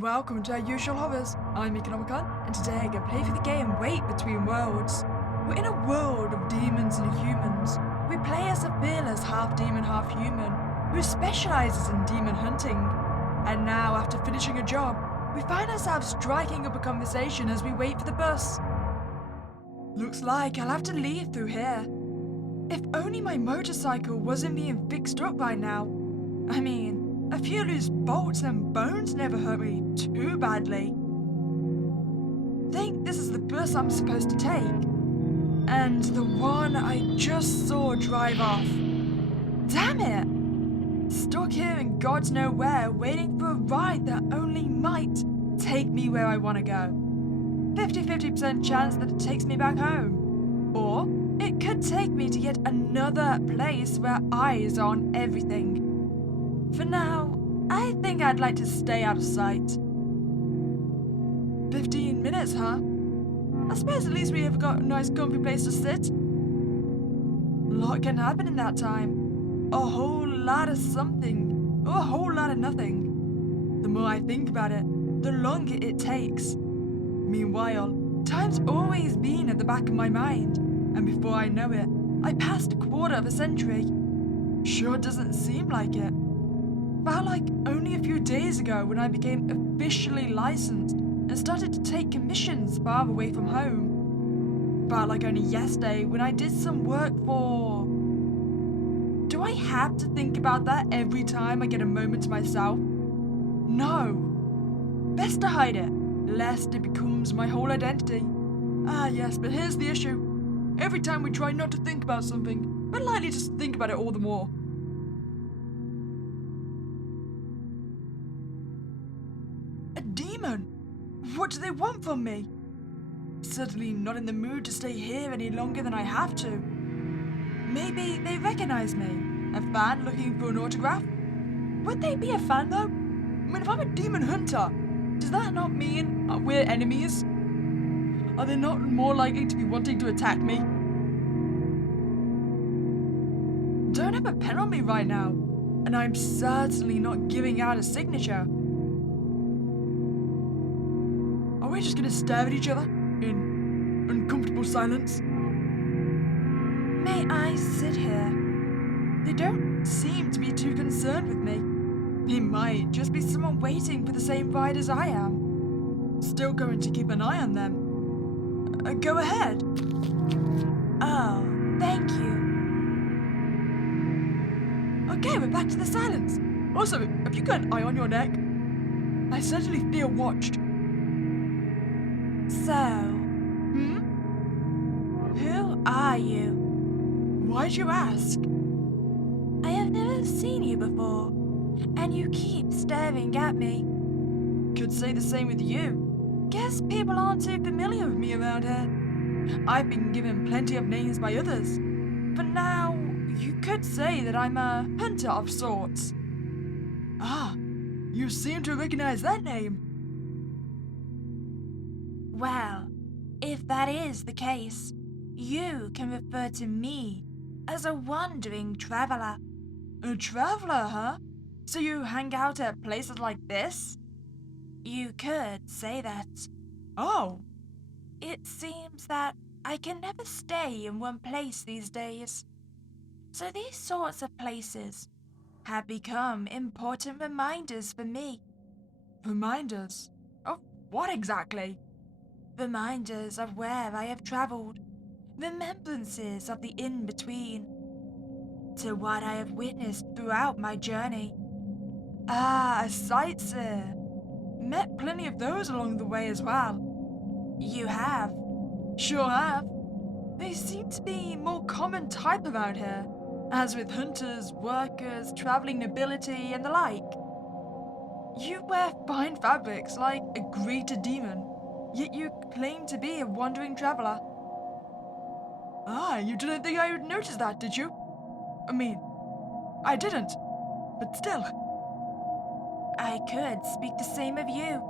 Welcome to our usual hovers. I'm Meek and Nomicon, and today I play for the game Wait Between Worlds. We're in a world of demons and humans. We play as a fearless half-demon, half-human who specializes in demon hunting. And now, after finishing a job, we find ourselves striking up a conversation as we wait for the bus. Looks like I'll have to leave through here. If only my motorcycle wasn't being fixed up by now. I mean, a few loose bolts and bones never hurt me too badly. Think this is the bus I'm supposed to take. And the one I just saw drive off. Damn it! Stuck here in God's nowhere waiting for a ride that only might take me where I want to go. 50-50% chance that it takes me back home. Or it could take me to yet another place where eyes are on everything. For now, I think I'd like to stay out of sight. 15 minutes, huh? I suppose at least we have got a nice comfy place to sit. A lot can happen in that time. A whole lot of something, or a whole lot of nothing. The more I think about it, the longer it takes. Meanwhile, time's always been at the back of my mind, and before I know it, I passed a quarter of a century. Sure doesn't seem like it. Felt like only a few days ago when I became officially licensed and started to take commissions far away from home. Felt like only yesterday when I did some work for... Do I have to think about that every time I get a moment to myself? No. Best to hide it, lest it becomes my whole identity. Ah yes, but here's the issue. Every time we try not to think about something, we're likely to think about it all the more. Demon! What do they want from me? Certainly not in the mood to stay here any longer than I have to. Maybe they recognize me. A fan looking for an autograph? Would they be a fan though? I mean, if I'm a demon hunter, does that not mean we're enemies? Are they not more likely to be wanting to attack me? Don't have a pen on me right now, and I'm certainly not giving out a signature. Are we just gonna stare at each other in uncomfortable silence? May I sit here? They don't seem to be too concerned with me. They might just be someone waiting for the same ride as I am. Still going to keep an eye on them. Go ahead. Oh, thank you. Okay, we're back to the silence. Also, have you got an eye on your neck? I certainly feel watched. So, who are you? Why'd you ask? I have never seen you before, and you keep staring at me. Could say the same with you. Guess people aren't too familiar with me around here. I've been given plenty of names by others. For now, you could say that I'm a hunter of sorts. Ah, you seem to recognize that name. Well, if that is the case, you can refer to me as a wandering traveler. A traveler, huh? So you hang out at places like this? You could say that. Oh. It seems that I can never stay in one place these days. So these sorts of places have become important reminders for me. Reminders? Of what exactly? Reminders of where I have traveled, remembrances of the in-between, to what I have witnessed throughout my journey. Ah, a sightseer. Met plenty of those along the way as well. You have? Sure have. They seem to be more common type around here, as with hunters, workers, traveling nobility, and the like. You wear fine fabrics like a greater demon. Yet you claim to be a wandering traveler. Ah, you didn't think I would notice that, did you? I mean, I didn't, but still. I could speak the same of you.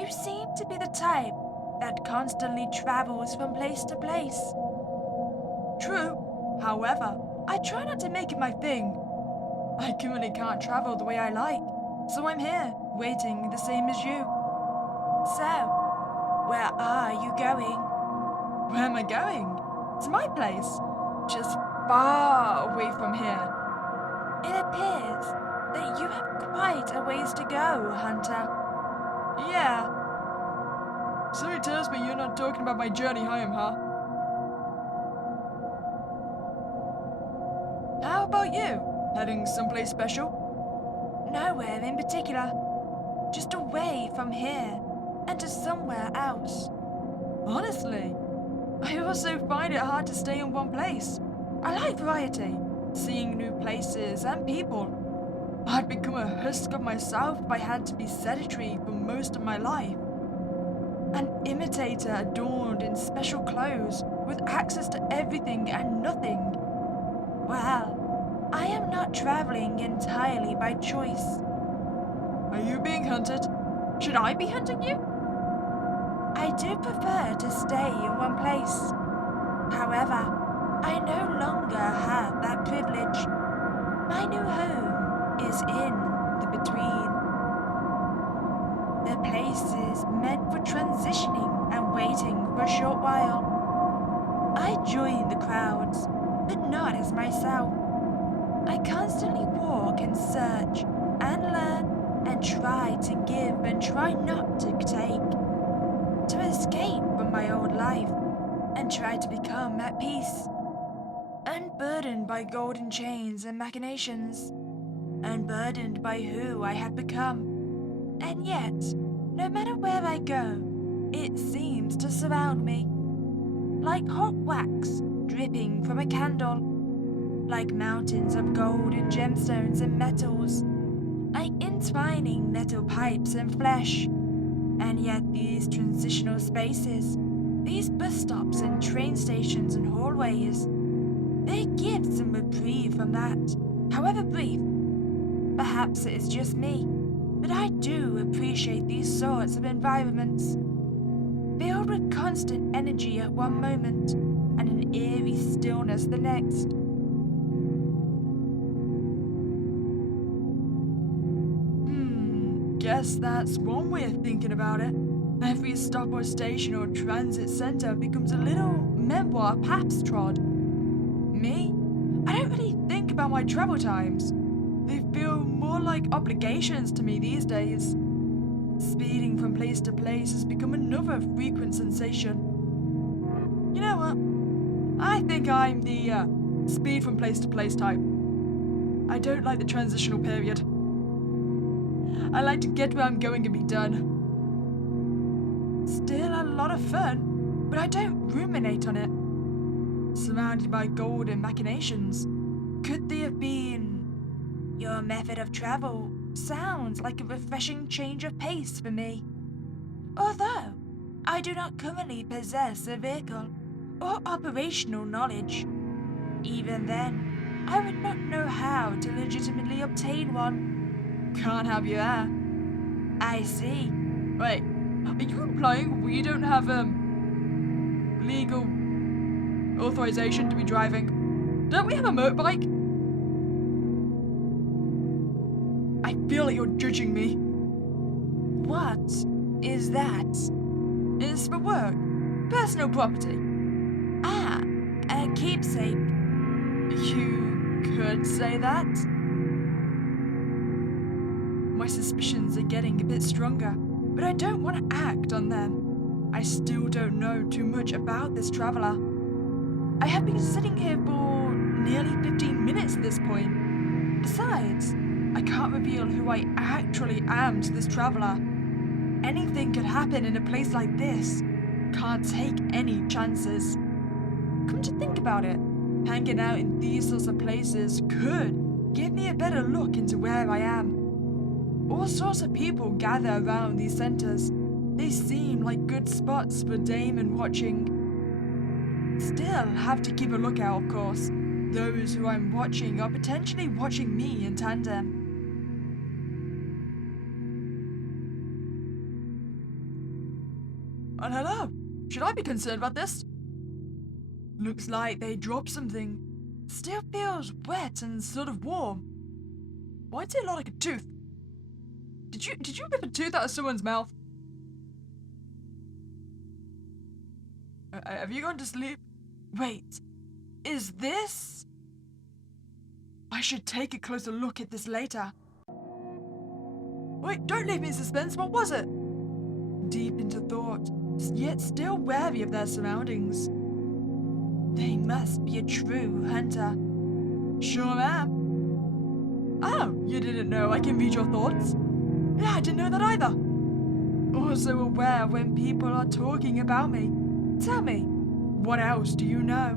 You seem to be the type that constantly travels from place to place. True. However, I try not to make it my thing. I currently can't travel the way I like, so I'm here, waiting the same as you. So, where are you going? Where am I going? To my place. Just far away from here. It appears that you have quite a ways to go, Hunter. Yeah. So it tells me you're not talking about my journey home, huh? How about you? Heading someplace special? Nowhere in particular. Just away from here and to somewhere else. Honestly, I also find it hard to stay in one place. I like variety, seeing new places and people. I'd become a husk of myself if I had to be sedentary for most of my life. An imitator adorned in special clothes with access to everything and nothing. Well, I am not traveling entirely by choice. Are you being hunted? Should I be hunting you? I do prefer to stay in one place. However, I no longer have that privilege. My new home is in the between. The place is meant for transitioning and waiting for a short while. I join the crowds, but not as myself. I constantly walk and search and learn and try to give and try not to take. To escape from my old life and try to become at peace. Unburdened by golden chains and machinations. Unburdened by who I had become. And yet, no matter where I go, it seems to surround me. Like hot wax dripping from a candle. Like mountains of gold and gemstones and metals. Like entwining metal pipes and flesh. And yet these transitional spaces, these bus stops and train stations and hallways, they give some reprieve from that, however brief. Perhaps it is just me, but I do appreciate these sorts of environments. Filled with constant energy at one moment, and an eerie stillness the next. Guess that's one way of thinking about it. Every stop or station or transit center becomes a little memoir of paths trod. Me? I don't really think about my travel times. They feel more like obligations to me these days. Speeding from place to place has become another frequent sensation. You know what? I think I'm the speed from place to place type. I don't like the transitional period. I like to get where I'm going and be done. Still a lot of fun, but I don't ruminate on it. Surrounded by golden machinations. Could they have been... Your method of travel sounds like a refreshing change of pace for me. Although, I do not currently possess a vehicle or operational knowledge. Even then, I would not know how to legitimately obtain one. Can't have you there. I see. Wait, are you implying we don't have, legal authorization to be driving? Don't we have a motorbike? I feel like you're judging me. What is that? It's for work. Personal property. Ah, a keepsake. You could say that. My suspicions are getting a bit stronger, but I don't want to act on them. I still don't know too much about this traveler. I have been sitting here for nearly 15 minutes at this point. Besides, I can't reveal who I actually am to this traveler. Anything could happen in a place like this. Can't take any chances. Come to think about it, hanging out in these sorts of places could give me a better look into where I am. All sorts of people gather around these centers. They seem like good spots for daemon watching. Still have to keep a lookout, of course. Those who I'm watching are potentially watching me in tandem. And hello, should I be concerned about this? Looks like they dropped something. Still feels wet and sort of warm. Why'd it look like a tooth? Did you rip a tooth out of someone's mouth? Have you gone to sleep? Wait, is this? I should take a closer look at this later. Wait, don't leave me in suspense. What was it? Deep into thought, yet still wary of their surroundings. They must be a true hunter. Sure am. Oh, you didn't know I can read your thoughts? Yeah, I didn't know that either. Also aware when people are talking about me. Tell me, what else do you know?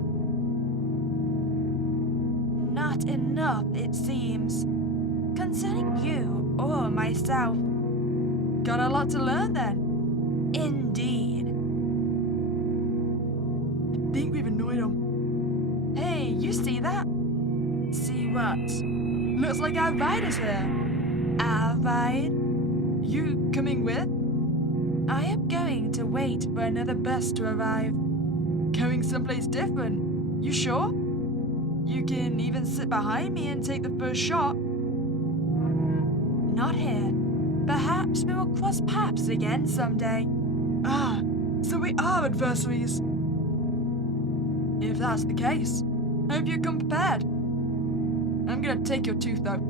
Not enough, it seems. Concerning you or myself. Got a lot to learn then. Indeed. I think we've annoyed them. Hey, you see that? See what? Looks like our ride is here. Our ride? You coming with? I am going to wait for another bus to arrive. Going someplace different? You sure? You can even sit behind me and take the first shot. Not here. Perhaps we will cross paths again someday. Ah, so we are adversaries. If that's the case, hope you come prepared. I'm gonna take your tooth though.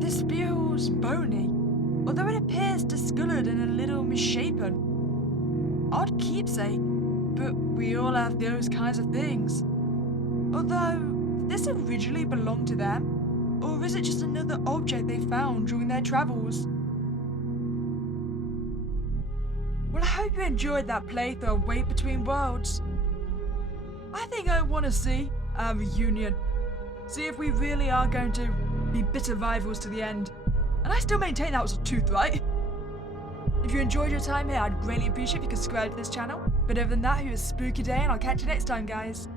This feels bony, although it appears discolored and a little misshapen. Odd keepsake, but we all have those kinds of things. Although, did this originally belong to them? Or is it just another object they found during their travels? Well, I hope you enjoyed that playthrough of Wait Between Worlds. I think I want to see our reunion. See if we really are going to be bitter rivals to the end. And I still maintain that was a tooth, right? If you enjoyed your time here, I'd greatly appreciate if you could subscribe to this channel. But other than that, have a spooky day and I'll catch you next time, guys.